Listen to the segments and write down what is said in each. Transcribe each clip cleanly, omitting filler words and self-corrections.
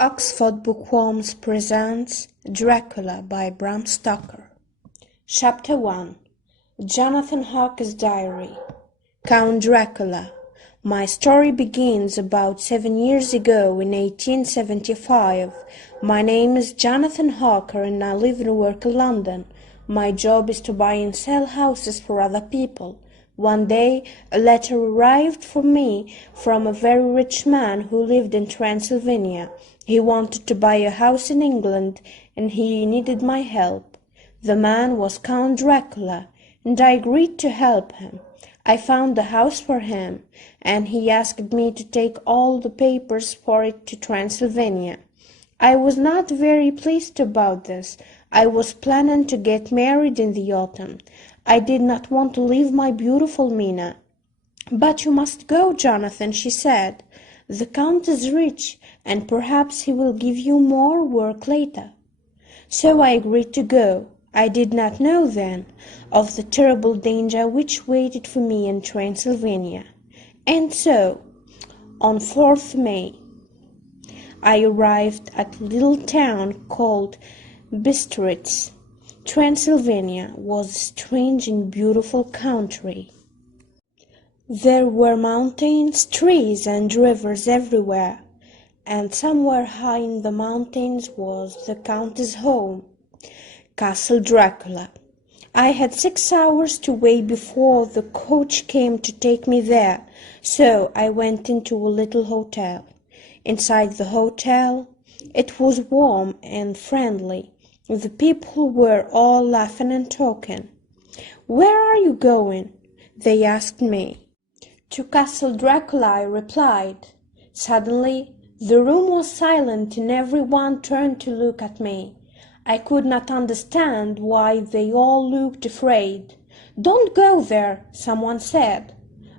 Oxford Bookworms presents Dracula by Bram Stoker. Chapter 1. Jonathan Harker's Diary. Count Dracula. My story begins about 7 years ago in 1875. My name is Jonathan Harker and I live and work in London. My job is to buy and sell houses for other people. One day, a letter arrived for me from a very rich man who lived in Transylvania. He wanted to buy a house in England, and he needed my help. The man was Count Dracula, and I agreed to help him. I found the house for him, and he asked me to take all the papers for it to Transylvania. I was not very pleased about this. I was planning to get married in the autumn. I did not want to leave my beautiful Mina. "But you must go, Jonathan," she said. "The Count is rich, and perhaps he will give you more work later." So I agreed to go. I did not know then of the terrible danger which waited for me in Transylvania. And so, on 4th May, I arrived at a little town called Bistritz. Transylvania was a strange and beautiful country. There were mountains, trees, and rivers everywhere, and somewhere high in the mountains was the Countess' home, Castle Dracula. I had 6 hours to wait before the coach came to take me there, so I went into a little hotel. Inside the hotel, it was warm and friendly. The people were all laughing and talking. "Where are you going?" they asked me. "To Castle Dracula," I replied. Suddenly, the room was silent and everyone turned to look at me. I could not understand why they all looked afraid. "Don't go there," someone said.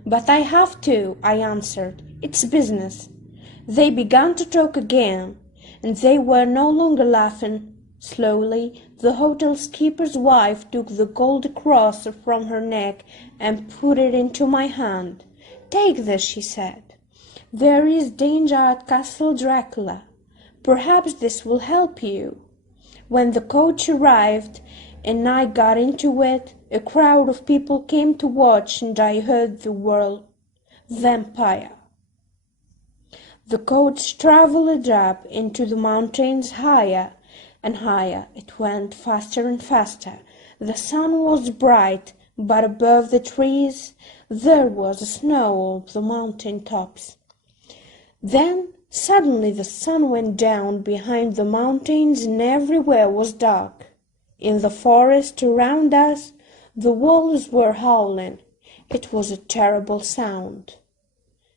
"But I have to," I answered. "It's business." They began to talk again, and they were no longer laughing. Slowly, the hotel's keeper's wife took the gold cross from her neck and put it into my hand. "Take this," she said. "There is danger at Castle Dracula. Perhaps this will help you." When the coach arrived and I got into it, a crowd of people came to watch, and I heard the word "vampire." The coach traveled up into the mountains higher and higher. It went faster and faster. The sun was bright, but above the trees there was snow on the mountain tops. Then suddenly the sun went down behind the mountains and everywhere was dark. In the forest around us the wolves were howling. It was a terrible sound.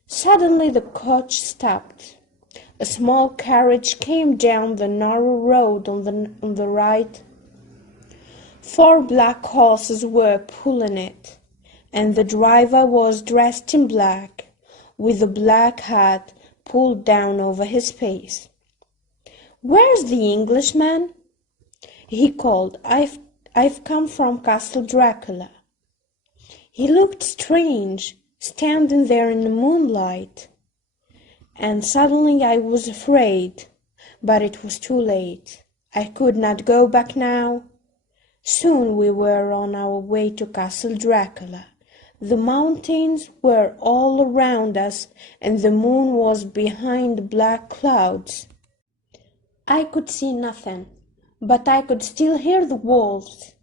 Suddenly the coach stopped. A small carriage came down the narrow road on the right. 4 black horses were pulling it, and the driver was dressed in black, with a black hat pulled down over his face. "Where's the Englishman?" he called. I've come from Castle Dracula." He looked strange, standing there in the moonlight. And suddenly I was afraid, but it was too late. I could not go back now. Soon we were on our way to Castle Dracula. The mountains were all around us, and the moon was behind black clouds. I could see nothing, but I could still hear the wolves.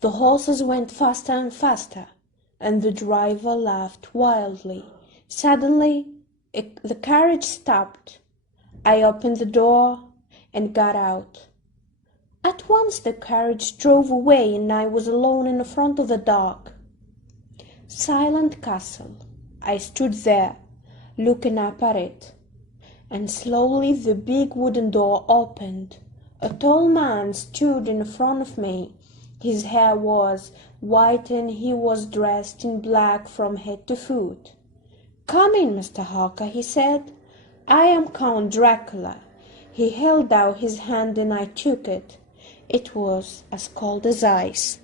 The horses went faster and faster, and the driver laughed wildly. Suddenly, the carriage stopped. I opened the door and got out. At once the carriage drove away and I was alone in the front of the dark, silent castle. I stood there, looking up at it, and slowly the big wooden door opened. A tall man stood in front of me. His hair was white and he was dressed in black from head to foot. "Come in, Mr. Harker," he said. "I am Count Dracula." He held out his hand and I took it. It was as cold as ice.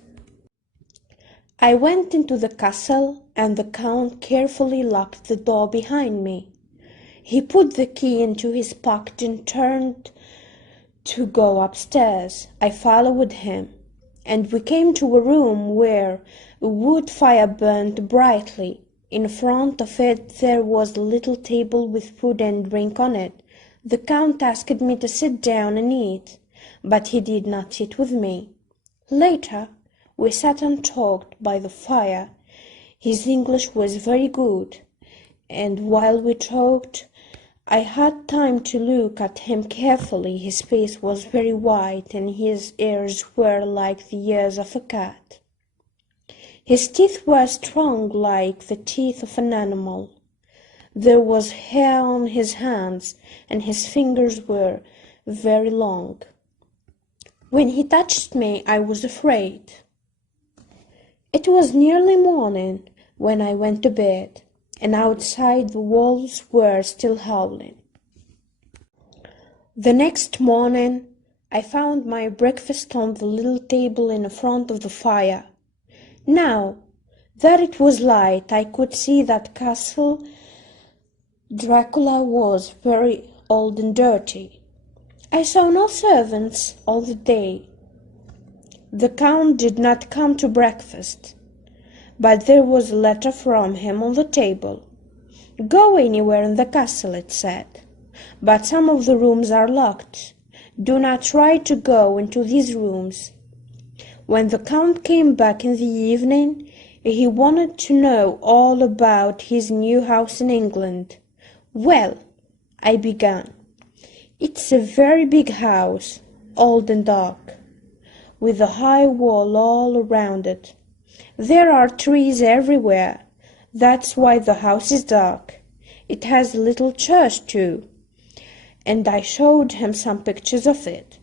I went into the castle and the Count carefully locked the door behind me. He put the key into his pocket and turned to go upstairs. I followed him, and we came to a room where a wood fire burned brightly. In front of it there was a little table with food and drink on it. The Count asked me to sit down and eat, but he did not sit with me. Later we sat and talked by the fire. His English was very good, and while we talked I had time to look at him carefully. His face was very white, and his ears were like the ears of a cat. His teeth were strong like the teeth of an animal. There was hair on his hands, and his fingers were very long. When he touched me, I was afraid. It was nearly morning when I went to bed, and outside the wolves were still howling. The next morning I found my breakfast on the little table in front of the fire. Now that it was light, I could see that Castle Dracula was very old and dirty. I saw no servants all the day. The Count did not come to breakfast, but there was a letter from him on the table. "Go anywhere in the castle," it said, "but some of the rooms are locked. Do not try to go into these rooms." When the Count came back in the evening, he wanted to know all about his new house in England. "Well," I began, "it's a very big house, old and dark, with a high wall all around it. There are trees everywhere. That's why the house is dark. It has a little church, too." And I showed him some pictures of it.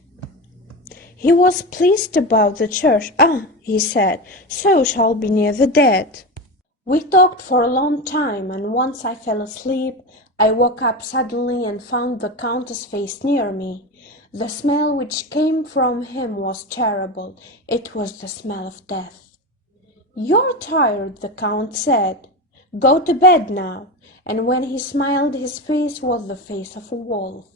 He was pleased about the church. "Ah," he said, "so shall be near the dead." We talked for a long time, and once I fell asleep. I woke up suddenly and found the Count's face near me. The smell which came from him was terrible. It was the smell of death. "You're tired," the Count said. "Go to bed now." And when he smiled, his face was the face of a wolf.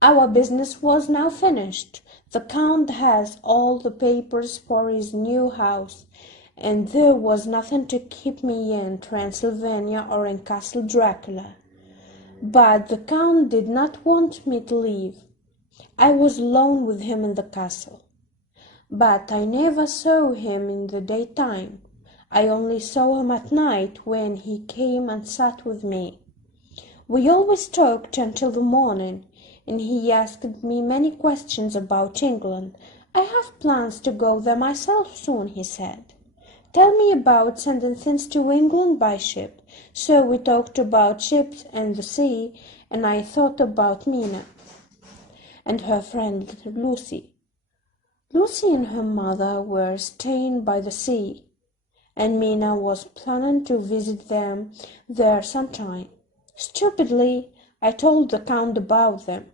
Our business was now finished. The Count has all the papers for his new house, and there was nothing to keep me in Transylvania or in Castle Dracula. But the Count did not want me to leave. I was alone with him in the castle, but I never saw him in the daytime. I only saw him at night when he came and sat with me. We always talked until the morning, and he asked me many questions about England. "I have plans to go there myself soon," he said. "Tell me about sending things to England by ship." So we talked about ships and the sea, and I thought about Mina and her friend Lucy. Lucy and her mother were staying by the sea, and Mina was planning to visit them there sometime. Stupidly, I told the Count about them.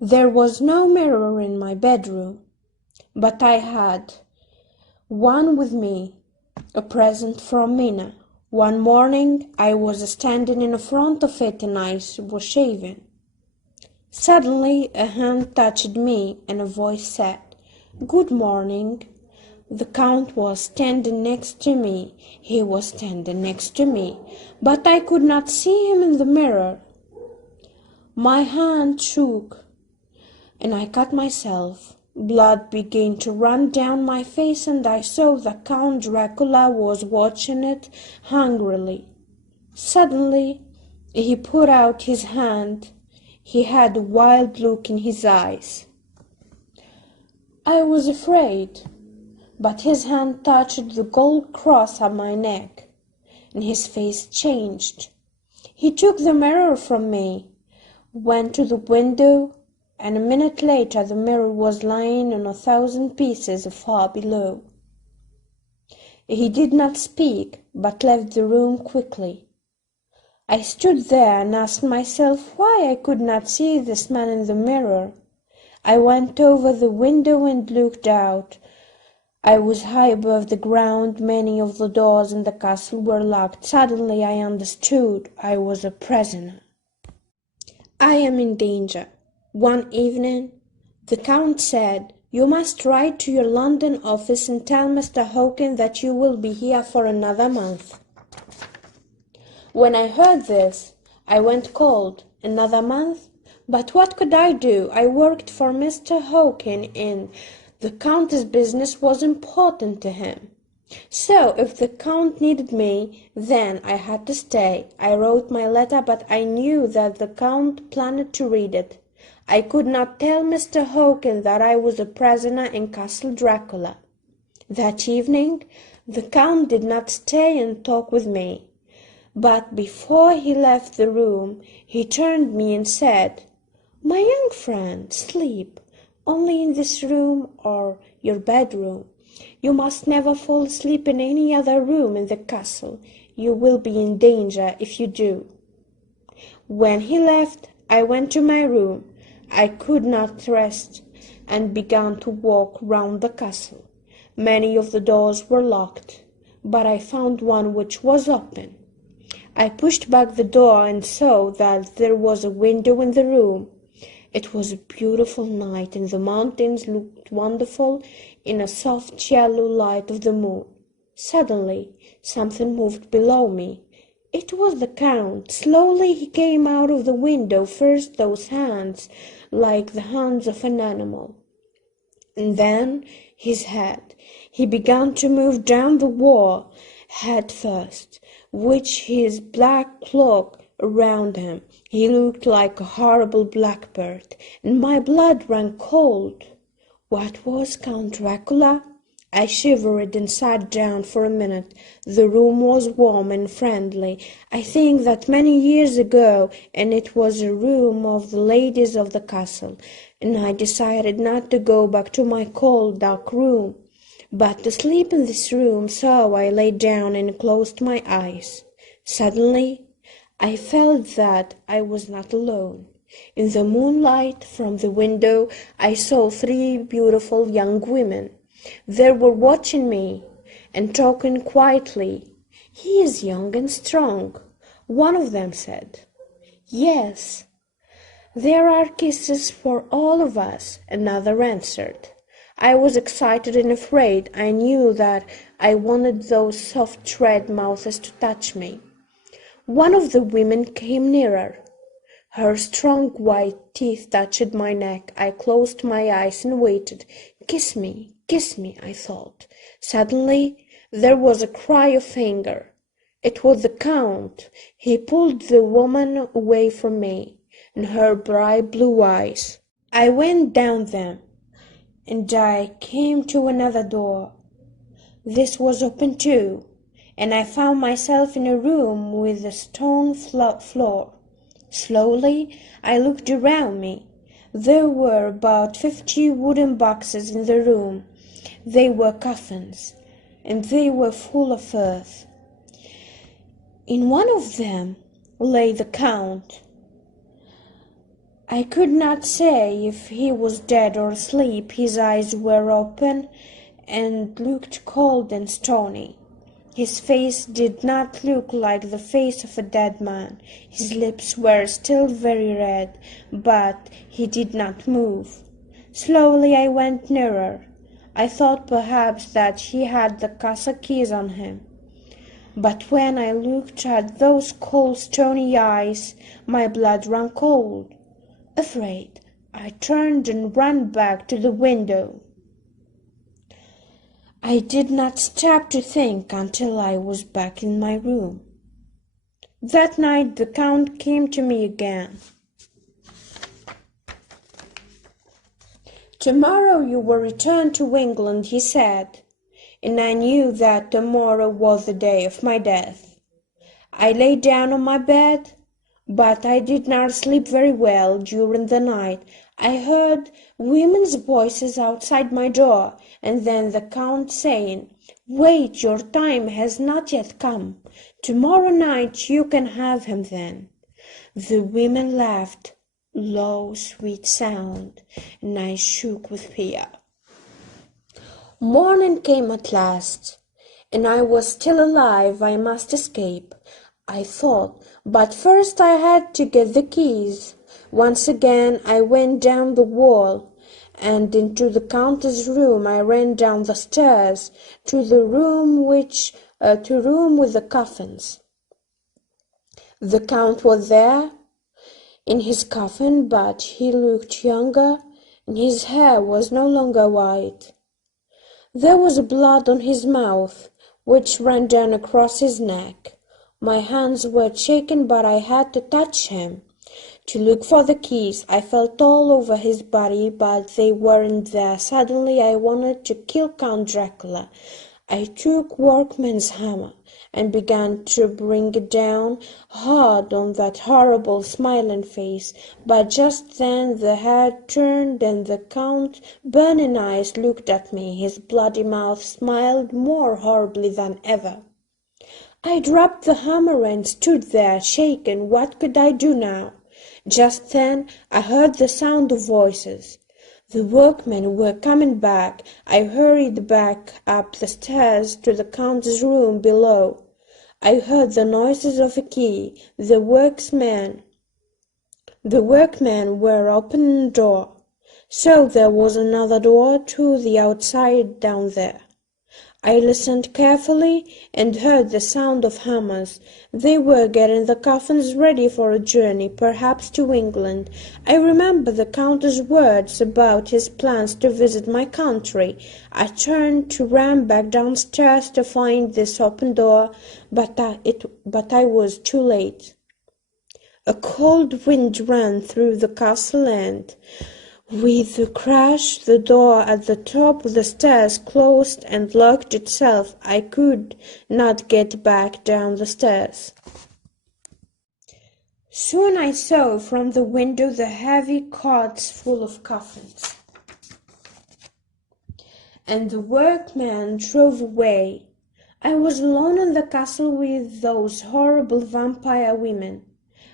There was no mirror in my bedroom, but I had one with me, a present from Mina. One morning I was standing in front of it and I was shaving. Suddenly a hand touched me and a voice said, "Good morning." The Count was standing next to me. He was standing next to me, but I could not see him in the mirror. My hand shook, and I cut myself. Blood began to run down my face, and I saw that Count Dracula was watching it hungrily. Suddenly he put out his hand. He had a wild look in his eyes. I was afraid, but his hand touched the gold cross on my neck, and his face changed. He took the mirror from me, went to the window, and a minute later the mirror was lying in 1,000 pieces far below. He did not speak, but left the room quickly. I stood there and asked myself why I could not see this man in the mirror. I went over the window and looked out. I was high above the ground. Many of the doors in the castle were locked. Suddenly I understood I was a prisoner. I am in danger. One evening, the Count said, "You must write to your London office and tell Mr. Hawkins that you will be here for another month." When I heard this, I went cold. Another month? But what could I do? I worked for Mr. Hawkins, and the Count's business was important to him. So, if the Count needed me, then I had to stay. I wrote my letter, but I knew that the Count planned to read it. I could not tell Mr. Hawkins that I was a prisoner in Castle Dracula. That evening, the Count did not stay and talk with me. But before he left the room, he turned to me and said, "My young friend, sleep, only in this room or your bedroom. You must never fall asleep in any other room in the castle. You will be in danger if you do." When he left, I went to my room. I could not rest, and began to walk round the castle. Many of the doors were locked, but I found one which was open. I pushed back the door and saw that there was a window in the room. It was a beautiful night, and the mountains looked wonderful in a soft yellow light of the moon. Suddenly, something moved below me. It was the Count. Slowly he came out of the window, first those hands, like the hands of an animal, and then his head. He began to move down the wall, head first, with his black cloak around him. He looked like a horrible blackbird, and my blood ran cold. What was Count Dracula? I shivered and sat down for a minute. The room was warm and friendly. I think that many years ago, and it was a room of the ladies of the castle, and I decided not to go back to my cold, dark room, but to sleep in this room, so I lay down and closed my eyes. Suddenly, I felt that I was not alone. In the moonlight from the window, I saw 3 beautiful young women. They were watching me and talking quietly. "He is young and strong," one of them said. "Yes, there are kisses for all of us," another answered. I was excited and afraid. I knew that I wanted those soft red mouths to touch me. One of the women came nearer. Her strong white teeth touched my neck. I closed my eyes and waited. Kiss me, I thought. Suddenly there was a cry of anger. It was the Count. He pulled the woman away from me and her bright blue eyes. I went down them, and I came to another door. This was open too, and I found myself in a room with a stone floor. Slowly I looked around me. There were about 50 wooden boxes in the room. They were coffins, and they were full of earth. In one of them lay the Count. I could not say if he was dead or asleep. His eyes were open and looked cold and stony. His face did not look like the face of a dead man. His lips were still very red, but he did not move. Slowly I went nearer. I thought perhaps that he had the castle keys on him. But when I looked at those cold, stony eyes, my blood ran cold. Afraid, I turned and ran back to the window. I did not stop to think until I was back in my room. That night the Count came to me again. "Tomorrow you will return to England," he said, and I knew that tomorrow was the day of my death. I lay down on my bed, but I did not sleep very well during the night. I heard women's voices outside my door, and then the Count saying, "Wait, your time has not yet come. Tomorrow night you can have him then." The women laughed, low, sweet sound, and I shook with fear. Morning came at last, and I was still alive. I must escape, I thought, but first I had to get the keys. Once again I went down the wall, and into the Countess' room. I ran down the stairs to the room with the coffins. The Count was there, in his coffin, but he looked younger, and his hair was no longer white. There was blood on his mouth, which ran down across his neck. My hands were shaking, but I had to touch him to look for the keys. I felt all over his body, but they weren't there. Suddenly I wanted to kill Count Dracula. I took Workman's hammer and began to bring it down hard on that horrible smiling face. But just then the head turned, and the Count's burning eyes looked at me. His bloody mouth smiled more horribly than ever. I dropped the hammer and stood there, shaken. What could I do now? Just then I heard the sound of voices. The workmen were coming back. I hurried back up the stairs to the Count's room below. I heard the noises of a key. The workmen were opening a door. So there was another door to the outside down there. I listened carefully and heard the sound of hammers. They were getting the coffins ready for a journey, perhaps to England. I remember the Count's words about his plans to visit my country. I turned to ran back downstairs to find this open door, but I was too late. A cold wind ran through the castle, and with a crash the door at the top of the stairs closed and locked itself. I could not get back down the stairs. Soon I saw from the window the heavy carts full of coffins, and the workmen drove away. I was alone in the castle with those horrible vampire women.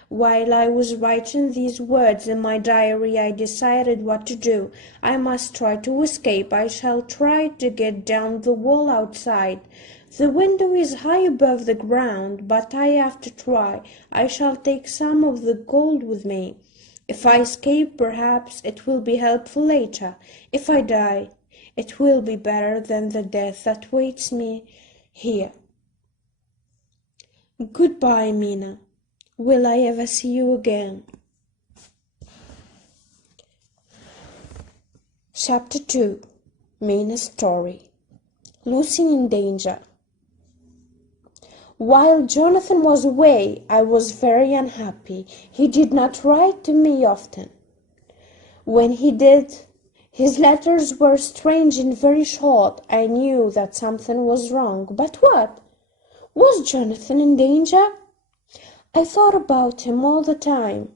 While I was writing these words in my diary, I decided what to do. I must try to escape. I shall try to get down the wall outside. The window is high above the ground, but I have to try. I shall take some of the gold with me. If I escape, perhaps it will be helpful later. If I die, it will be better than the death that waits me here. Goodbye, Mina. Will I ever see you again? Chapter 2. Mina's Story. Lucy in Danger. While Jonathan was away, I was very unhappy. He did not write to me often. When he did, his letters were strange and very short. I knew that something was wrong. But what? Was Jonathan in danger? I thought about him all the time.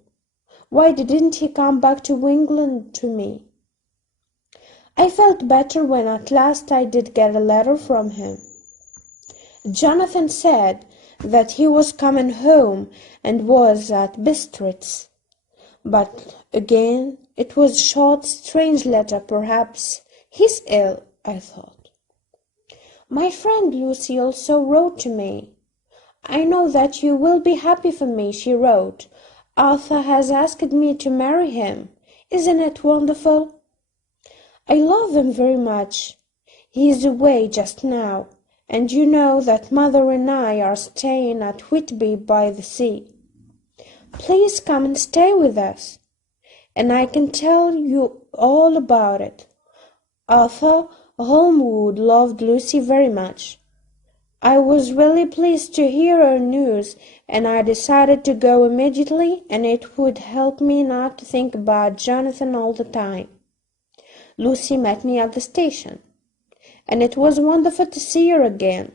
Why didn't he come back to England to me? I felt better when at last I did get a letter from him. Jonathan said that he was coming home and was at Bistritz. But again, it was a short, strange letter. Perhaps he's ill, I thought. My friend Lucy also wrote to me. I know that you will be happy for me, she wrote. Arthur has asked me to marry him. Isn't it wonderful? I love him very much. He is away just now, and you know that Mother and I are staying at Whitby by the sea. Please come and stay with us, and I can tell you all about it. Arthur Holmwood loved Lucy very much. I was really pleased to hear her news, and I decided to go immediately, and it would help me not to think about Jonathan all the time. Lucy met me at the station, and it was wonderful to see her again.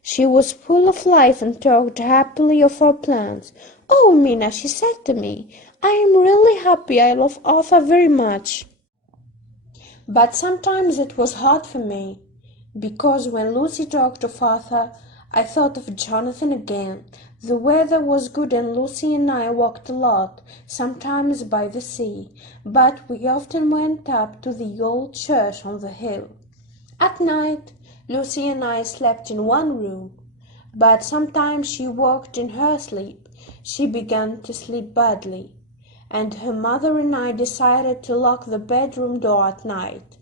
She was full of life and talked happily of our plans. "Oh, Mina," she said to me, "I am really happy. I love Arthur very much." But sometimes it was hard for me, because when Lucy talked of Arthur, I thought of Jonathan again. The weather was good, and Lucy and I walked a lot, sometimes by the sea, but we often went up to the old church on the hill. At night, Lucy and I slept in one room, but sometimes she walked in her sleep. She began to sleep badly, and her mother and I decided to lock the bedroom door at night.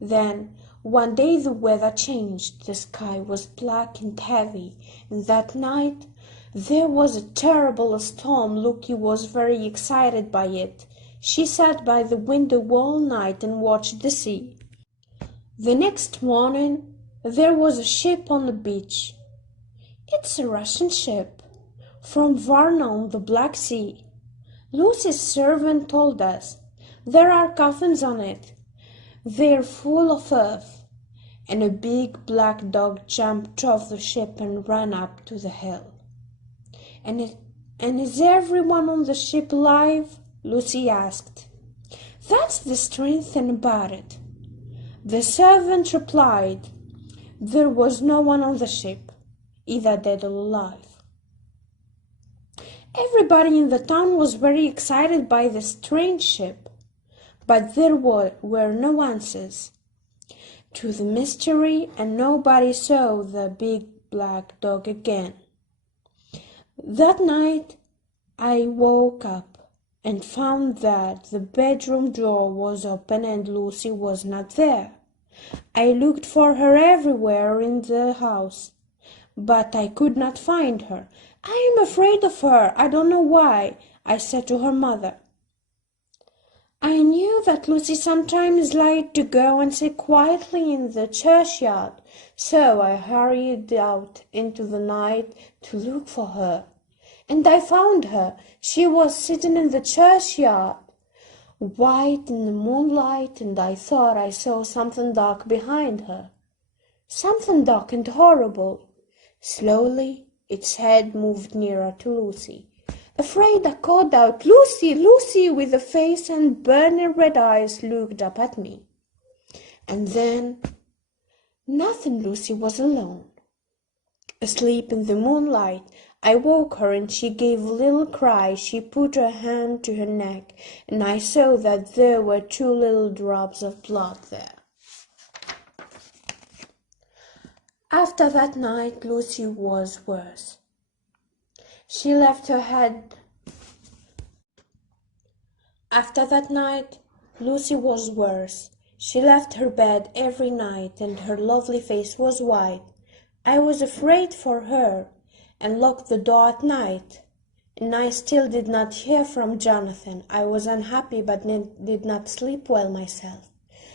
Then, one day the weather changed. The sky was black and heavy, and that night there was a terrible storm. Lucy was very excited by it. She sat by the window all night and watched the sea. The next morning there was a ship on the beach. "It's a Russian ship, from Varna on the Black Sea," Lucy's servant told us. "There are coffins on it. They're full of earth." And a big black dog jumped off the ship and ran up to the hill. And is everyone on the ship alive?" Lucy asked. "That's the strange thing about it," the servant replied. "There was no one on the ship, either dead or alive." Everybody in the town was very excited by the strange ship, but there were no answers to the mystery, and nobody saw the big black dog again. That night I woke up and found that the bedroom door was open and Lucy was not there. I looked for her everywhere in the house, but I could not find her. "I am afraid of her. I don't know why," I said to her mother. I knew that Lucy sometimes liked to go and sit quietly in the churchyard, so I hurried out into the night to look for her. And I found her. She was sitting in the churchyard, white in the moonlight, and I thought I saw something dark behind her. Something dark and horrible. Slowly its head moved nearer to Lucy. Afraid, I called out, "Lucy, Lucy!" with a face and burning red eyes looked up at me. And then nothing. Lucy was alone, asleep in the moonlight. I woke her and she gave a little cry. She put her hand to her neck, and I saw that there were 2 little drops of blood there. After that night, Lucy was worse. She left her head. After that night, Lucy was worse. She left her bed every night, and her lovely face was white. I was afraid for her, and locked the door at night. And I still did not hear from Jonathan. I was unhappy, but did not sleep well myself.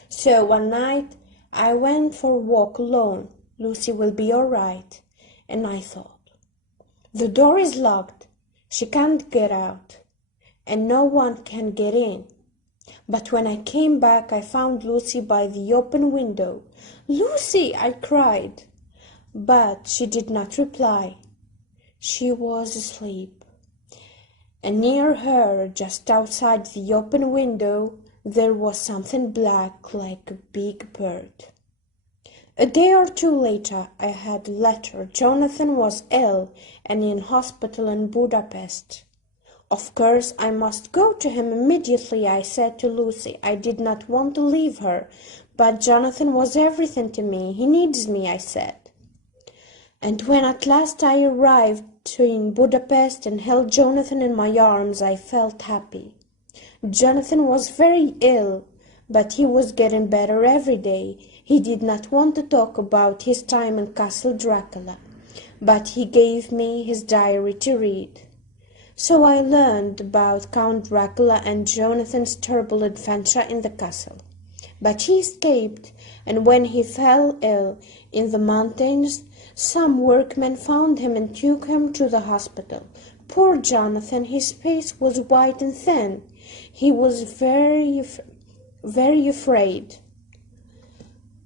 So one night I went for a walk alone. Lucy will be all right. And I thought, the door is locked. She can't get out, and no one can get in. But when I came back, I found Lucy by the open window. "Lucy!" I cried. But she did not reply. She was asleep. And near her, just outside the open window, there was something black like a big bird. A day or 2 later, I had a letter. Jonathan was ill and in hospital in Budapest. Of course, I must go to him immediately, I said to Lucy. I did not want to leave her, but Jonathan was everything to me. He needs me, I said. And when at last I arrived in Budapest and held Jonathan in my arms, I felt happy. Jonathan was very ill, but he was getting better every day. He did not want to talk about his time in Castle Dracula, but he gave me his diary to read. So I learned about Count Dracula and Jonathan's terrible adventure in the castle. But he escaped, and when he fell ill in the mountains, some workmen found him and took him to the hospital. Poor Jonathan, his face was white and thin. He was very afraid.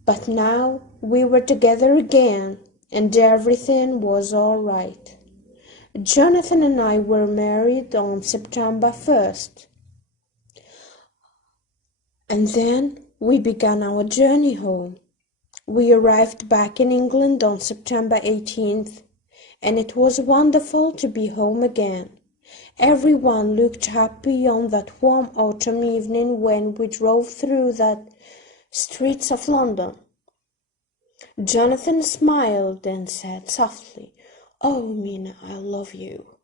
But now we were together again, and everything was all right. Jonathan and I were married on September 1st. And then we began our journey home. We arrived back in England on September 18th, and it was wonderful to be home again. Everyone looked happy on that warm autumn evening when we drove through the streets of London. Jonathan smiled and said softly, "Oh, Mina, I love you."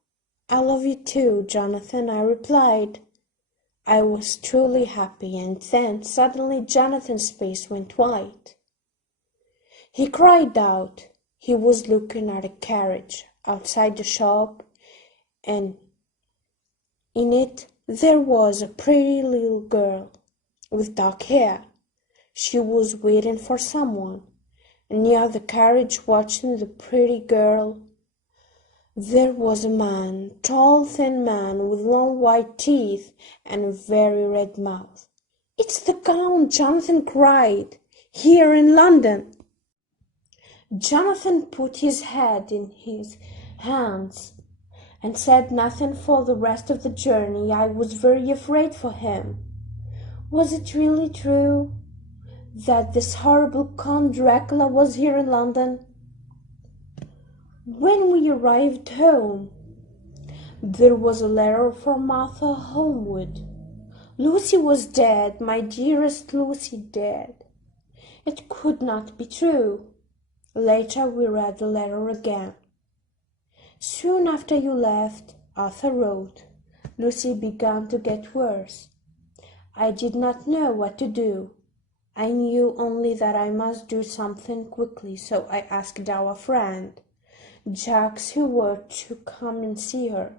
"I love you too, Jonathan," I replied. I was truly happy, and then suddenly Jonathan's face went white. He cried out. He was looking at a carriage outside the shop, and in it there was a pretty little girl with dark hair. She was waiting for someone. Near the carriage, watching the pretty girl, there was a man, tall, thin man, with long white teeth and a very red mouth. "It's the Count!" Jonathan cried. "Here in London!" Jonathan put his head in his hands and said nothing for the rest of the journey. I was very afraid for him. Was it really true that this horrible Count Dracula was here in London? When we arrived home, there was a letter from Martha Homewood. Lucy was dead, my dearest Lucy dead. It could not be true. Later we read the letter again. "Soon after you left," Arthur wrote, "Lucy began to get worse. I did not know what to do. I knew only that I must do something quickly, so I asked our friend Jack Seward to come and see her.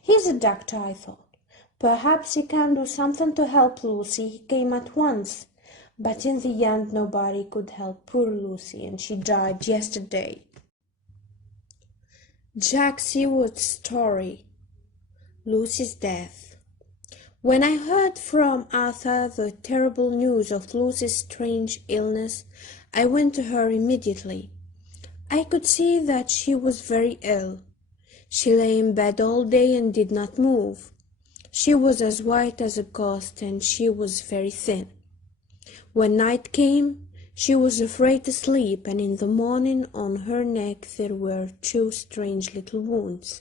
He's a doctor, I thought. Perhaps he can do something to help Lucy. He came at once, but in the end nobody could help poor Lucy, and she died yesterday." Jack Seward's story. Lucy's death. When I heard from Arthur the terrible news of Lucy's strange illness, I went to her immediately. I could see that she was very ill. She lay in bed all day and did not move. She was as white as a ghost, and she was very thin. When night came, she was afraid to sleep, and in the morning on her neck there were 2 strange little wounds.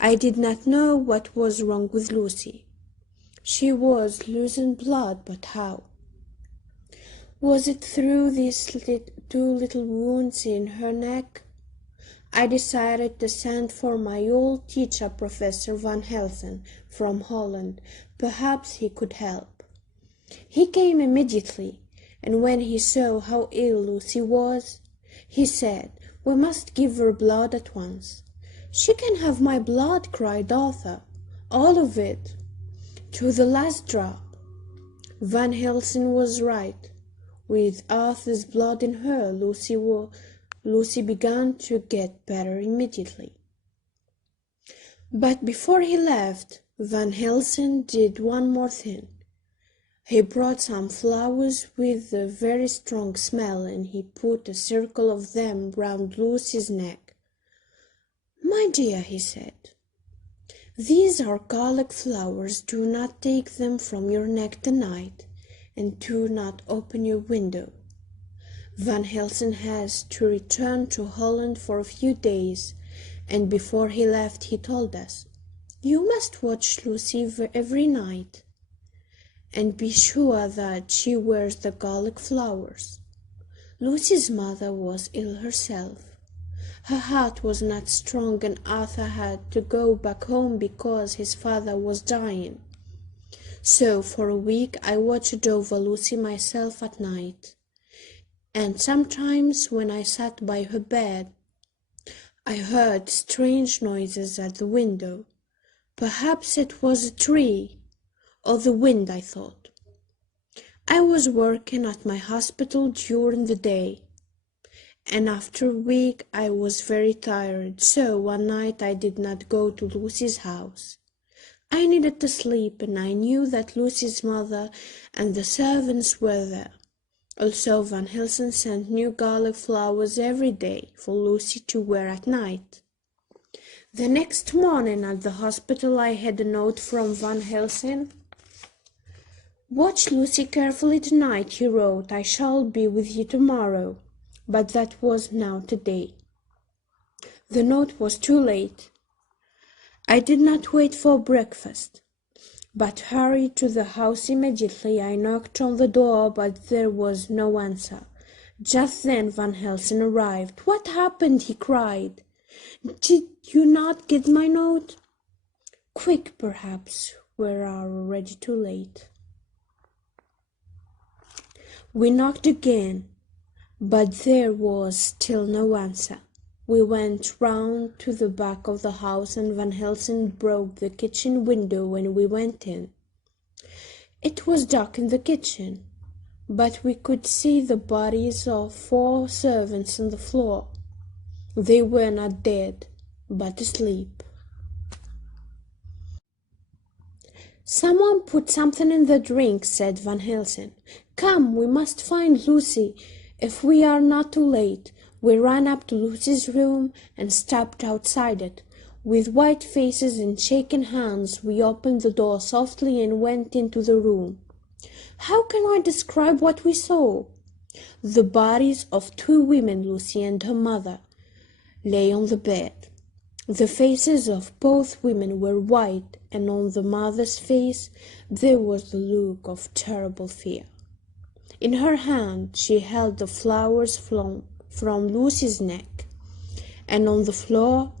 I did not know what was wrong with Lucy. She was losing blood, but how? Was it through these 2 little wounds in her neck? I decided to send for my old teacher, Professor Van Helsing, from Holland. Perhaps he could help. He came immediately, and when he saw how ill Lucy was, he said, "We must give her blood at once." "She can have my blood," cried Arthur. "All of it, to the last drop." Van Helsing was right. With Arthur's blood in her, Lucy began to get better immediately. But before he left, Van Helsing did one more thing. He brought some flowers with a very strong smell, and he put a circle of them round Lucy's neck. "My dear," he said, "these are garlic flowers. Do not take them from your neck tonight, and do not open your window. Van Helsing has to return to Holland for a few days, and before he left he told us, 'You must watch Lucy every night, and be sure that she wears the garlic flowers.' Lucy's mother was ill herself. Her heart was not strong, and Arthur had to go back home because his father was dying. So for a week I watched over Lucy myself at night, and sometimes when I sat by her bed, I heard strange noises at the window. Perhaps it was a tree, or the wind, I thought. I was working at my hospital during the day, and after a week I was very tired, so one night I did not go to Lucy's house. I needed to sleep, and I knew that Lucy's mother and the servants were there. Also, Van Helsing sent new garlic flowers every day for Lucy to wear at night. The next morning at the hospital I had a note from Van Helsing. "Watch Lucy carefully tonight," he wrote. "I shall be with you tomorrow." But that was now today. The note was too late. I did not wait for breakfast, but hurried to the house immediately. I knocked on the door, but there was no answer. Just then Van Helsing arrived. "What happened?" he cried. "Did you not get my note?" "Quick, perhaps we are already too late." We knocked again, but there was still no answer. We went round to the back of the house, and Van Helsing broke the kitchen window when we went in. It was dark in the kitchen, but we could see the bodies of 4 servants on the floor. They were not dead, but asleep. "Someone put something in the drink," said Van Helsing. "Come, we must find Lucy, if we are not too late." We ran up to Lucy's room and stopped outside it. With white faces and shaking hands, we opened the door softly and went into the room. How can I describe what we saw? The bodies of 2 women, Lucy and her mother, lay on the bed. The faces of both women were white, and on the mother's face there was the look of terrible fear. In her hand she held the flowers from Lucy's neck, and on the floor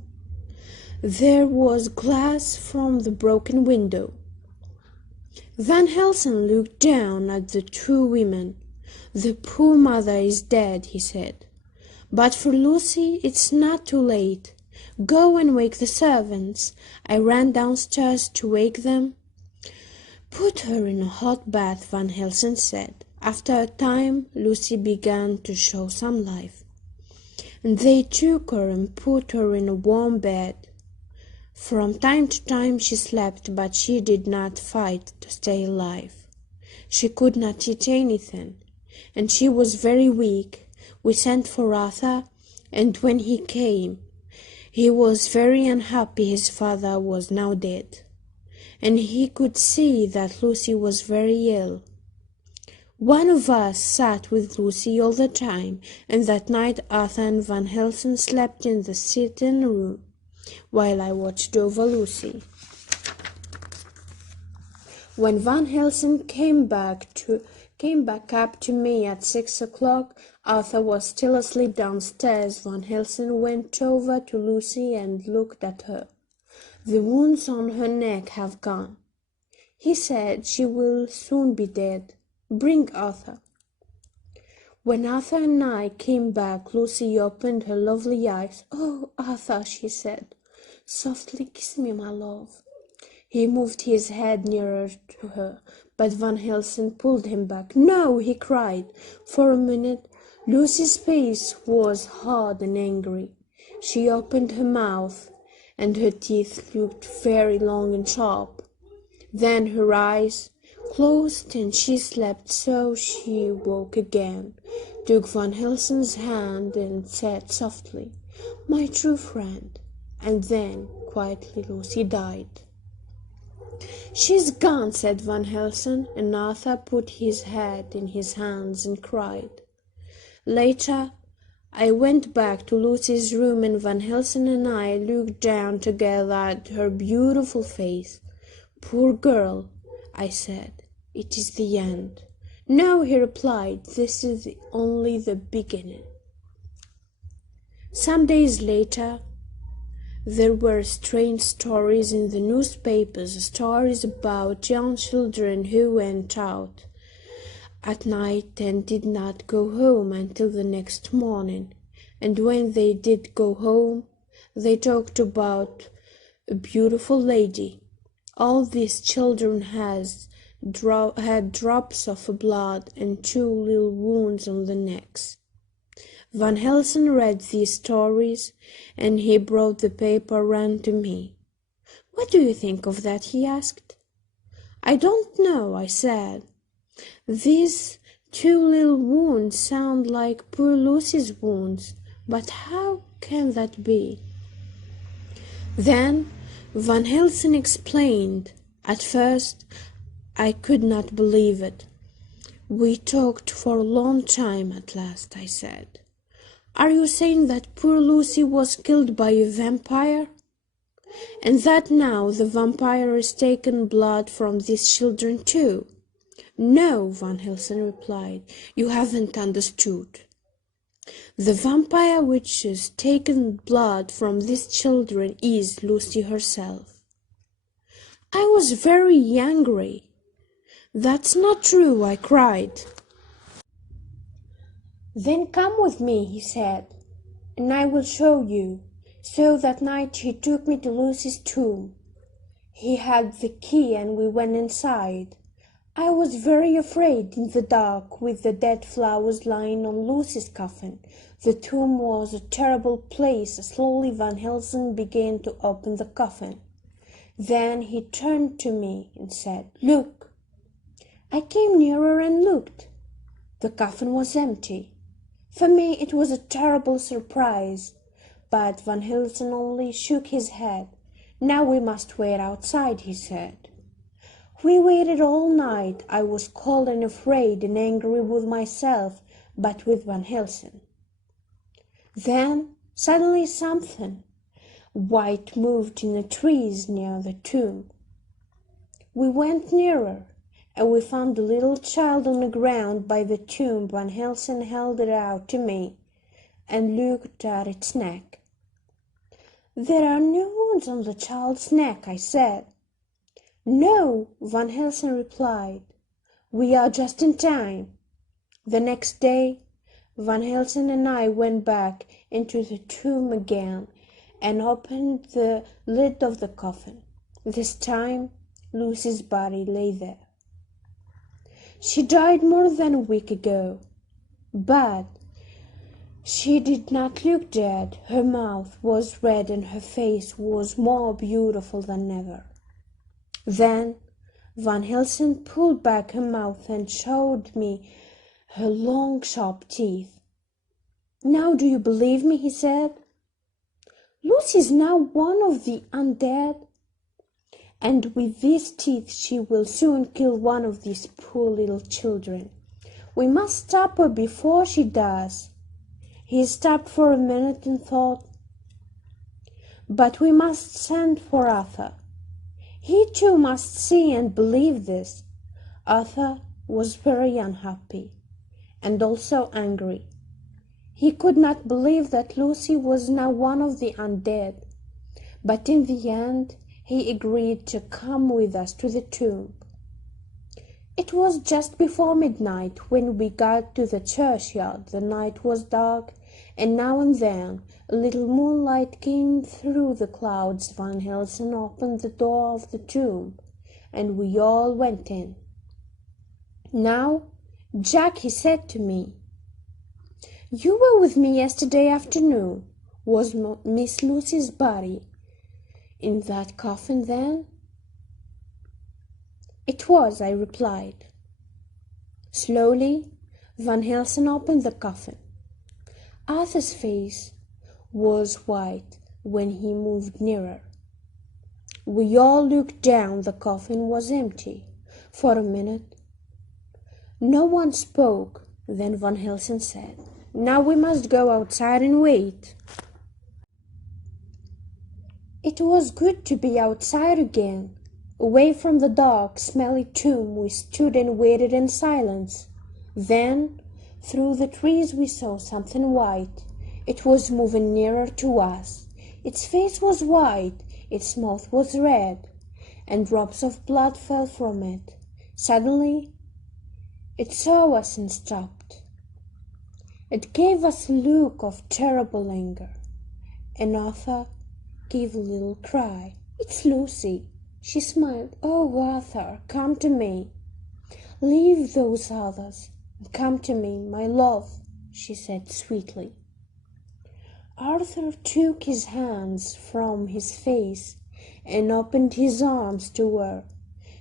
there was glass from the broken window. Van Helsing looked down at the 2 women. "The poor mother is dead," he said. "But for Lucy it's not too late. Go and wake the servants." I ran downstairs to wake them. "Put her in a hot bath," Van Helsing said. After a time Lucy began to show some life, and they took her and put her in a warm bed. From time to time she slept, but she did not fight to stay alive. She could not eat anything, and she was very weak. We sent for Arthur, and when he came, he was very unhappy. His father was now dead, and he could see that Lucy was very ill. One of us sat with Lucy all the time, and that night Arthur and Van Helsing slept in the sitting room, while I watched over Lucy. When Van Helsing came back up to me at 6 o'clock, Arthur was still asleep downstairs. Van Helsing went over to Lucy and looked at her. "The wounds on her neck have gone," he said. "She will soon be dead. Bring Arthur." When Arthur and I came back, Lucy opened her lovely eyes. "Oh, Arthur," she said, "softly kiss me, my love." He moved his head nearer to her, but Van Helsing pulled him back. "No!" he cried. For a minute Lucy's face was hard and angry. She opened her mouth, and her teeth looked very long and sharp. Then her eyes closed, and she slept. So she woke again, took Van Helsing's hand, and said softly, "My true friend," and then quietly Lucy died. "She's gone," said Van Helsing, and Arthur put his head in his hands and cried. Later I went back to Lucy's room, and Van Helsing and I looked down together at her beautiful face. "Poor girl," I said, "it is the end." "No," he replied, "this is only the beginning." Some days later there were strange stories in the newspapers, stories about young children who went out at night and did not go home until the next morning, and when they did go home, they talked about a beautiful lady. All these children had drops of blood and 2 little wounds on their necks. Van Helsing read these stories, and he brought the paper round to me. "What do you think of that?" he asked. "I don't know," I said. "These 2 little wounds sound like poor Lucy's wounds, but how can that be?" Then Van Helsing explained. At first I could not believe it. "We talked for a long time. At last I said, 'Are you saying that poor Lucy was killed by a vampire, and that now the vampire is taking blood from these children too?' "No," Van Helsing replied, "you haven't understood. The vampire which has taken blood from these children is Lucy herself. I was very angry. That's not true, I cried. Then come with me, he said, and I will show you. So that night he took me to Lucy's tomb. He had the key and we went inside. I was very afraid in the dark with the dead flowers lying on Lucy's coffin. The tomb was a terrible place. Slowly Van Helsing began to open the coffin. Then he turned to me and said, "Look." I came nearer and looked. The coffin was empty. For me it was a terrible surprise, but Van Helsing only shook his head. "Now we must wait outside," he said. We waited all night. I was cold and afraid and angry with myself, but with Van Helsing. Then suddenly something white moved in the trees near the tomb. We went nearer, and we found a little child on the ground by the tomb. Van Helsing held it out to me and looked at its neck. "There are no wounds on the child's neck," I said. "No," Van Helsing replied. "We are just in time." The next day, Van Helsing and I went back into the tomb again and opened the lid of the coffin. This time, Lucy's body lay there. She died more than a week ago, but she did not look dead. Her mouth was red and her face was more beautiful than ever. Then Van Helsing pulled back her mouth and showed me her long, sharp teeth. "Now do you believe me?" he said. "Lucy is now one of the undead, and with these teeth she will soon kill one of these poor little children. We must stop her before she does." He stopped for a minute and thought. "But we must send for Arthur. He too must see and believe this." Arthur was very unhappy and also angry. He could not believe that Lucy was now one of the undead, but in the end he agreed to come with us to the tomb. It was just before midnight when we got to the churchyard. The night was dark, and now and then a little moonlight came through the clouds. Van Helsing opened the door of the tomb, and we all went in. "Now, Jack," he said to me, "you were with me yesterday afternoon. Was Miss Lucy's body in that coffin then?" "It was," I replied. Slowly, Van Helsing opened the coffin. Arthur's face was white when he moved nearer. We all looked down. The coffin was empty. For a minute, no one spoke. Then Van Helsing said, "Now we must go outside and wait." It was good to be outside again. Away from the dark, smelly tomb, we stood and waited in silence. Then, through the trees, we saw something white. It was moving nearer to us. Its face was white, its mouth was red, and drops of blood fell from it. Suddenly, it saw us and stopped. It gave us a look of terrible anger, and Arthur gave a little cry. "It's Lucy." She smiled. "Oh, Arthur, come to me. Leave those others and come to me, my love," she said sweetly. Arthur took his hands from his face and opened his arms to her.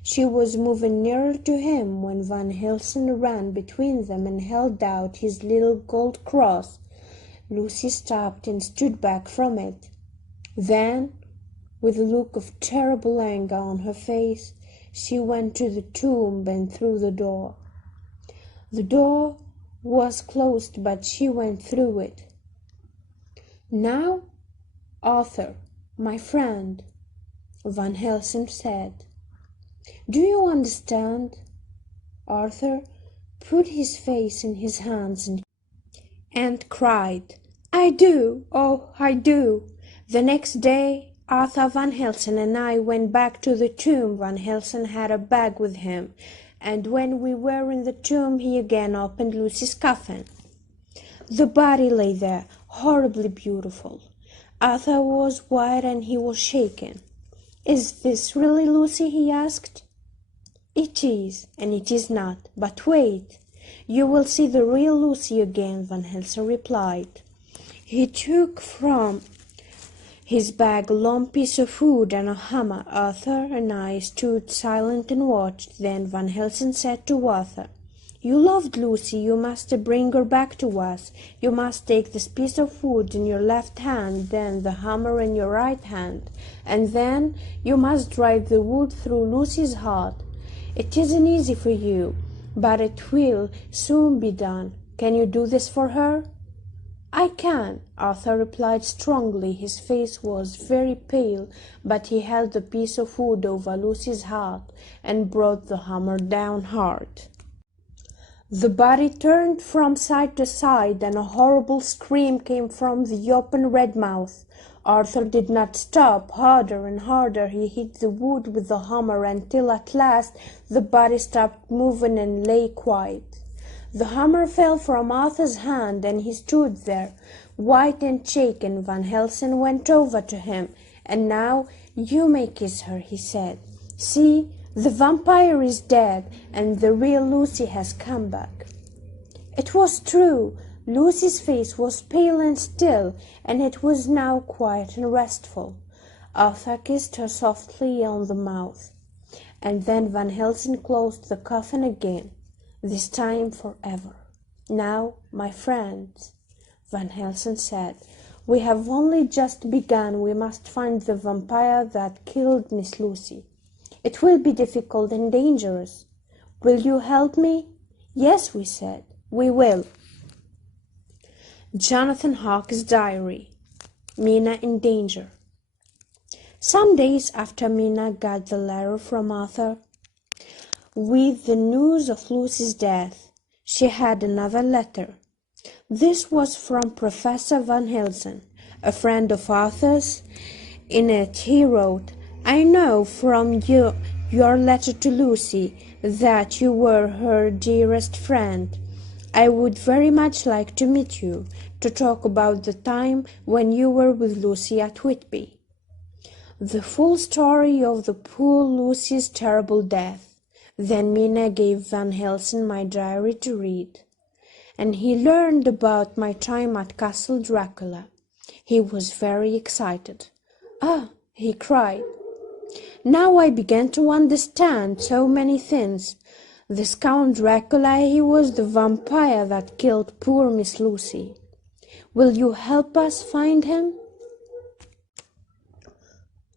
She was moving nearer to him when Van Helsing ran between them and held out his little gold cross. Lucy stopped and stood back from it. Then, with a look of terrible anger on her face, she went to the tomb and through the door. The door was closed, but she went through it. "Now, Arthur, my friend," Van Helsing said, "do you understand?" Arthur put his face in his hands and cried, "I do, oh, I do." The next day, Arthur Van Helsing and I went back to the tomb. Van Helsing had a bag with him, and when we were in the tomb, he again opened Lucy's coffin. The body lay there, horribly beautiful. Arthur was white and he was shaken. "Is this really Lucy?" he asked. "It is, and it is not. But wait. You will see the real Lucy again," Van Helsing replied. He took from his bag a long piece of wood and a hammer. Arthur and I stood silent and watched. Then Van Helsing said to Arthur, "You loved Lucy. You must bring her back to us. You must take this piece of wood in your left hand, then the hammer in your right hand, and then you must drive the wood through Lucy's heart. It isn't easy for you, but it will soon be done. Can you do this for her?" "I can," Arthur replied strongly. His face was very pale, but he held the piece of wood over Lucy's heart and brought the hammer down hard. The body turned from side to side, and a horrible scream came from the open red mouth. Arthur did not stop. Harder and harder he hit the wood with the hammer until at last the body stopped moving and lay quiet. The hammer fell from Arthur's hand, and he stood there, white and shaken. Van Helsing went over to him. "And now you may kiss her," he said. "See, the vampire is dead, and the real Lucy has come back." It was true. Lucy's face was pale and still, and it was now quiet and restful. Arthur kissed her softly on the mouth, and then Van Helsing closed the coffin again, this time forever. "Now, my friends," Van Helsing said, "we have only just begun. We must find the vampire that killed Miss Lucy. It will be difficult and dangerous. Will you help me?" "Yes," we said, "we will." Jonathan Harker's Diary. Mina in Danger. Some days after Mina got the letter from Arthur with the news of Lucy's death, she had another letter. This was from Professor Van Helsing, a friend of Arthur's. In it he wrote, "I know from your letter to Lucy that you were her dearest friend. I would very much like to meet you, to talk about the time when you were with Lucy at Whitby." The full story of the poor Lucy's terrible death. Then Mina gave Van Helsing my diary to read, and he learned about my time at Castle Dracula. He was very excited. "Ah!" he cried. "Now I began to understand so many things. This Count Dracula, he was the vampire that killed poor Miss Lucy. Will you help us find him?"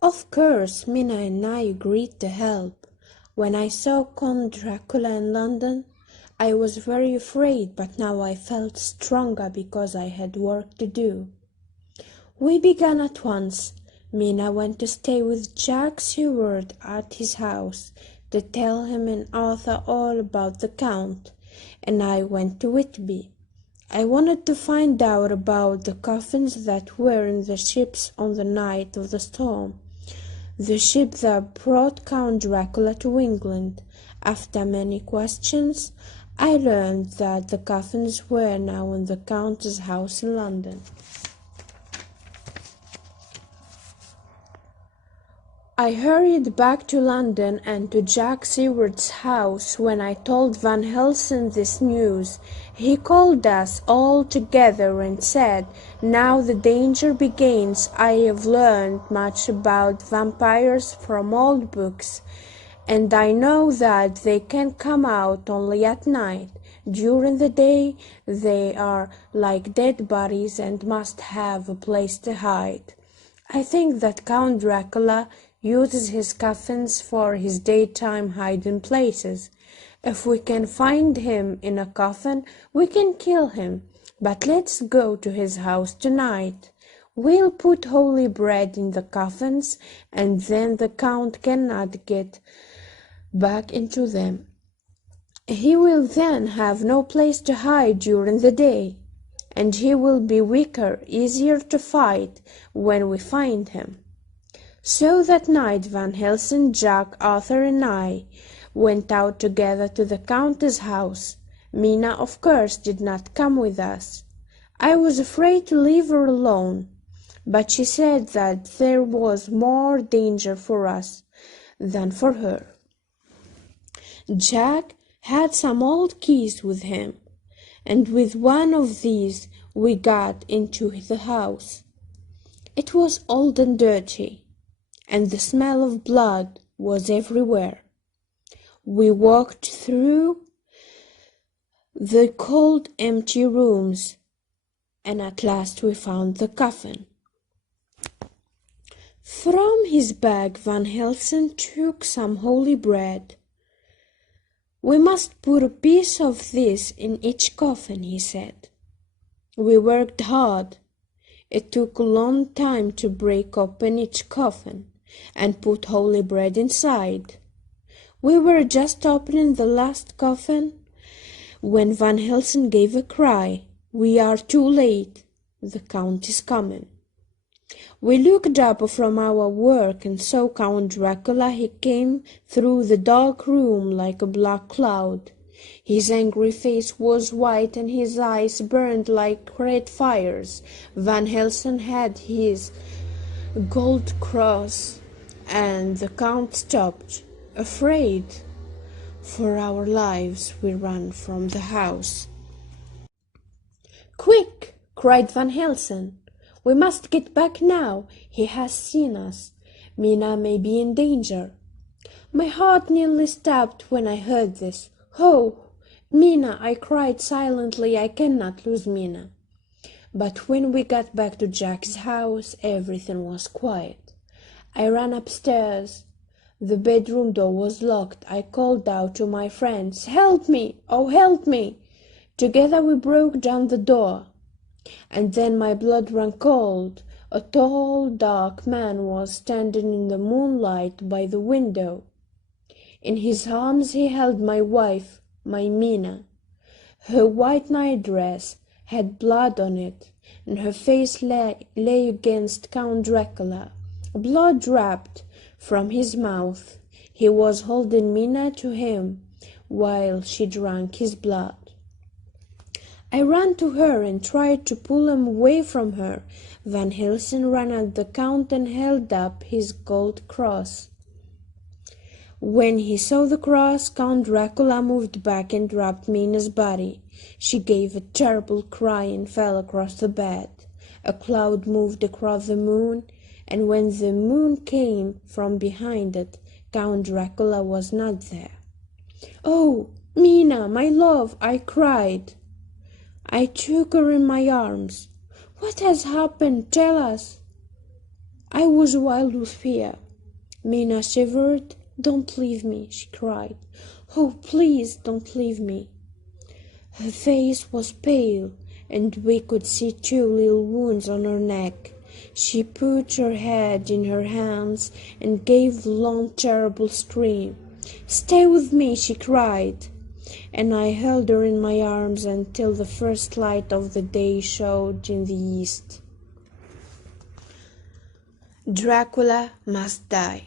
Of course, Mina and I agreed to help. When I saw Count Dracula in London, I was very afraid, but now I felt stronger because I had work to do. We began at once. Mina went to stay with Jack Seward at his house to tell him and Arthur all about the Count, and I went to Whitby. I wanted to find out about the coffins that were in the ships on the night of the storm, the ship that brought Count Dracula to England. After many questions, I learned that the coffins were now in the Count's house in London. I hurried back to London and to Jack Seward's house. When I told Van Helsing this news, he called us all together and said, "Now the danger begins. I have learned much about vampires from old books, and I know that they can come out only at night. During the day they are like dead bodies and must have a place to hide. I think that Count Dracula uses his coffins for his daytime hiding places. If we can find him in a coffin, we can kill him. But let's go to his house tonight. We'll put holy bread in the coffins, and then the Count cannot get back into them. He will then have no place to hide during the day." and he will be weaker, easier to fight when we find him." So that night Van Helsing, Jack, Arthur, and I went out together to the Countess' house. Mina, of course, did not come with us. I was afraid to leave her alone, but she said that there was more danger for us than for her. Jack had some old keys with him, and with one of these we got into the house. It was old and dirty, and the smell of blood was everywhere. We walked through the cold, empty rooms, and at last we found the coffin. From his bag Van Helsing took some holy bread. "We must put a piece of this in each coffin," he said. We worked hard. It took a long time to break open each coffin and put holy bread inside. We were just opening the last coffin when Van Helsing gave a cry. "We are too late. The Count is coming." We looked up from our work and saw Count Dracula. He came through the dark room like a black cloud. His angry face was white and his eyes burned like red fires. Van Helsing had his gold cross, and the Count stopped. Afraid for our lives, we ran from the house. "Quick!" cried Van Helsing. "We must get back now. He has seen us. Mina may be in danger." My heart nearly stopped when I heard this. "Oh, Mina!" I cried silently. "I cannot lose Mina." But when we got back to Jack's house, everything was quiet. I ran upstairs. The bedroom door was locked. I called out to my friends, "Help me! Oh, help me!" Together we broke down the door. And then my blood ran cold. A tall, dark man was standing in the moonlight by the window. In his arms he held my wife, my Mina. Her white nightdress had blood on it, and her face lay against Count Dracula. Blood dripped from his mouth. He was holding Mina to him while she drank his blood. I ran to her and tried to pull him away from her. Van Helsing ran at the Count and held up his gold cross. When he saw the cross, Count Dracula moved back and dropped Mina's body. She gave a terrible cry and fell across the bed. A cloud moved across the moon, and when the moon came from behind it, Count Dracula was not there. "Oh, Mina, my love!" I cried. I took her in my arms. "What has happened? Tell us." I was wild with fear. Mina shivered. "Don't leave me," she cried. "Oh, please don't leave me." Her face was pale, and we could see 2 little wounds on her neck. She put her head in her hands and gave a long, terrible scream. "Stay with me," she cried, and I held her in my arms until the first light of the day showed in the east. Dracula must die.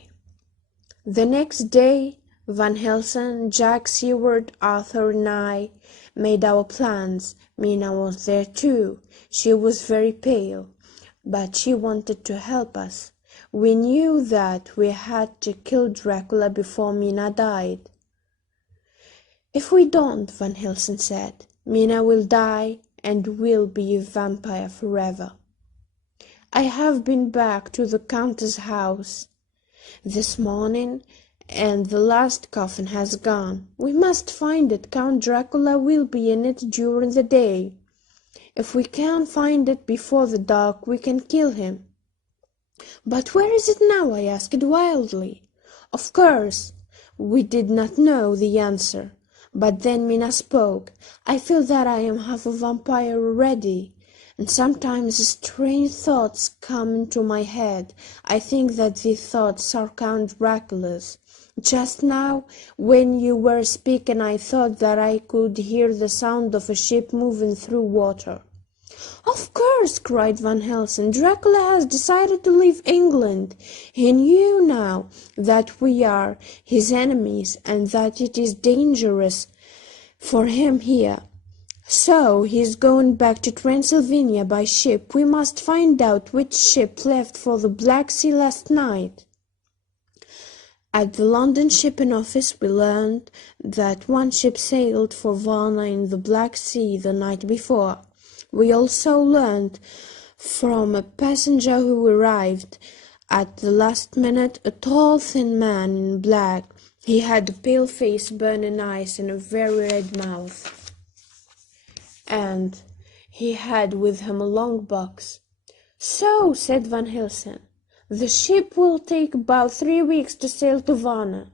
The next day, Van Helsing, Jack, Seward, Arthur, and I made our plans. Mina was there too. She was very pale, but she wanted to help us. We knew that we had to kill Dracula before Mina died. "If we don't," Van Helsing said, "Mina will die and will be a vampire forever." I have been back to the Countess' house this morning, and the last coffin has gone. We must find it. Count Dracula will be in it during the day. If we can find it before the dark, we can kill him. "But where is it now?" I asked wildly. Of course, we did not know the answer. But then Mina spoke. "I feel that I am half a vampire already, and sometimes strange thoughts come into my head. I think that these thoughts are Count Dracula's. Just now, when you were speaking, I thought that I could hear the sound of a ship moving through water. "Of course," cried Van Helsing, "Dracula has decided to leave England. He knew now that we are his enemies and that it is dangerous for him here. So he's going back to Transylvania by ship. We must find out which ship left for the Black Sea last night." At the London shipping office we learned that one ship sailed for Varna in the Black Sea the night before. We also learned from a passenger who arrived at the last minute, a tall, thin man in black. He had a pale face, burning eyes, and a very red mouth. And he had with him a long box. "So," said Van Helsing, "the ship will take about 3 weeks to sail to Varna,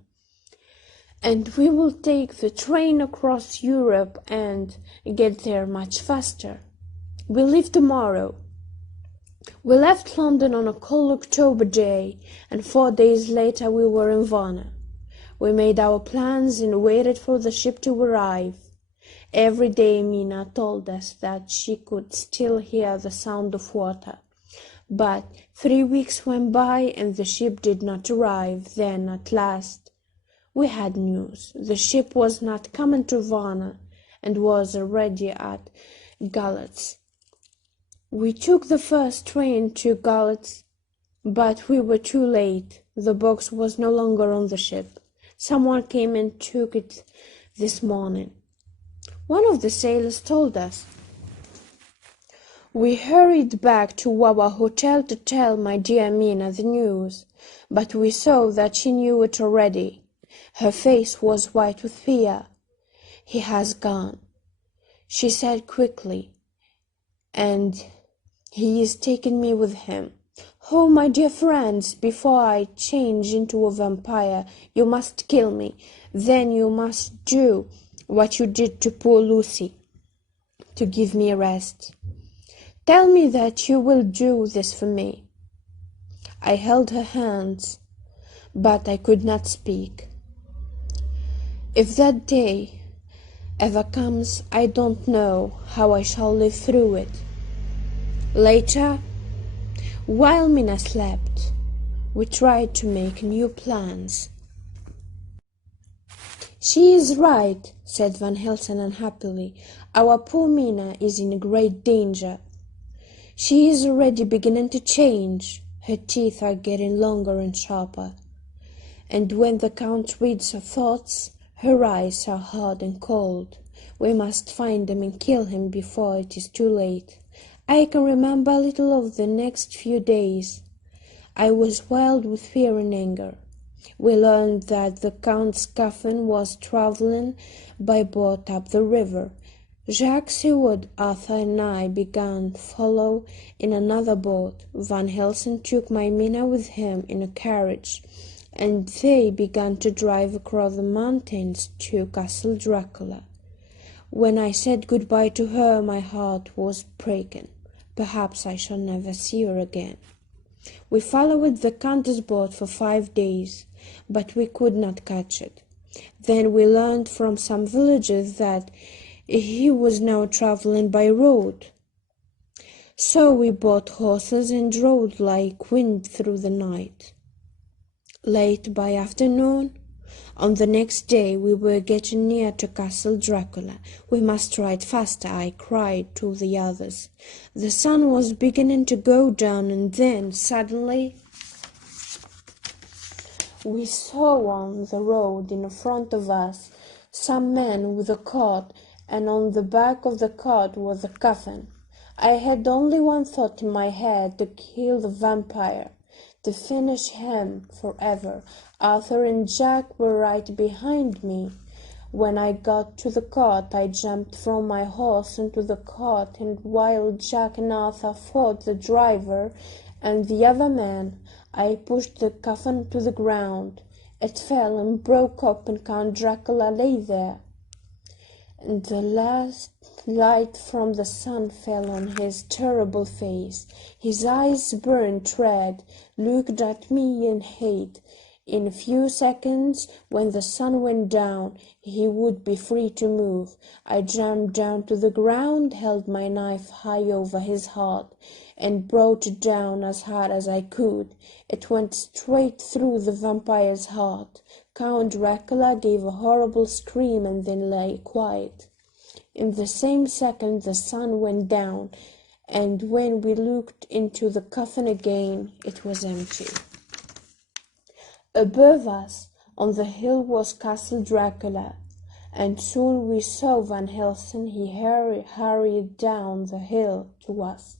and we will take the train across Europe and get there much faster. We leave tomorrow." We left London on a cold October day, and 4 days later we were in Varna. We made our plans and waited for the ship to arrive. Every day Mina told us that she could still hear the sound of water. But 3 weeks went by and the ship did not arrive. Then, at last, we had news. The ship was not coming to Varna and was already at Galatz. We took the first train to Galatz, but we were too late. The box was no longer on the ship. Someone came and took it this morning. One of the sailors told us. We hurried back to our hotel to tell my dear Mina the news, but we saw that she knew it already. Her face was white with fear. "He has gone," she said quickly, "and he is taking me with him. Oh, my dear friends, before I change into a vampire, you must kill me. Then you must do what you did to poor Lucy, to give me a rest. Tell me that you will do this for me." I held her hands, but I could not speak. If that day ever comes, I don't know how I shall live through it. Later, while Mina slept, we tried to make new plans. "She is right," said Van Helsing unhappily. "Our poor Mina is in great danger. She is already beginning to change. Her teeth are getting longer and sharper, and when the Count reads her thoughts, her eyes are hard and cold. We must find him and kill him before it is too late." I can remember little of the next few days. I was wild with fear and anger. We learned that the Count's coffin was travelling by boat up the river. Jacques, Seward, Arthur, and I began to follow in another boat. Van Helsing took my Mina with him in a carriage, and they began to drive across the mountains to Castle Dracula. When I said goodbye to her, my heart was breaking. Perhaps I shall never see her again. We followed the Countess' boat for 5 days, but we could not catch it. Then we learned from some villagers that he was now travelling by road. So we bought horses and rode like wind through the night. Late by afternoon, on the next day, we were getting near to Castle Dracula. "We must ride faster," I cried to the others. The sun was beginning to go down, and then, suddenly, we saw on the road in front of us some men with a cart, and on the back of the cart was a coffin. I had only one thought in my head: to kill the vampire, to finish him forever. Arthur and Jack were right behind me. When I got to the cart, I jumped from my horse into the cart, and while Jack and Arthur fought the driver and the other man, I pushed the coffin to the ground. It fell and broke up, and Count Dracula lay there, and the last light from the sun fell on his terrible face. His eyes burned red, looked at me in hate. In a few seconds, when the sun went down, he would be free to move. I jumped down to the ground, held my knife high over his heart, and brought it down as hard as I could. It went straight through the vampire's heart. Count Dracula gave a horrible scream and then lay quiet. In the same second the sun went down, and when we looked into the coffin again, it was empty. Above us, on the hill, was Castle Dracula, and soon we saw Van Helsing. He hurried down the hill to us,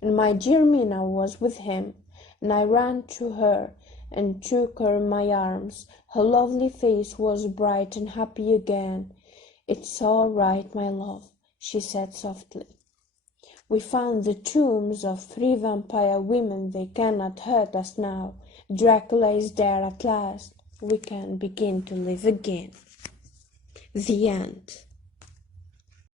and my dear Mina was with him, and I ran to her and took her in my arms. Her lovely face was bright and happy again. "It's all right, my love," she said softly. "We found the tombs of 3 vampire women. They cannot hurt us now. Dracula is there at last. We can begin to live again." The end.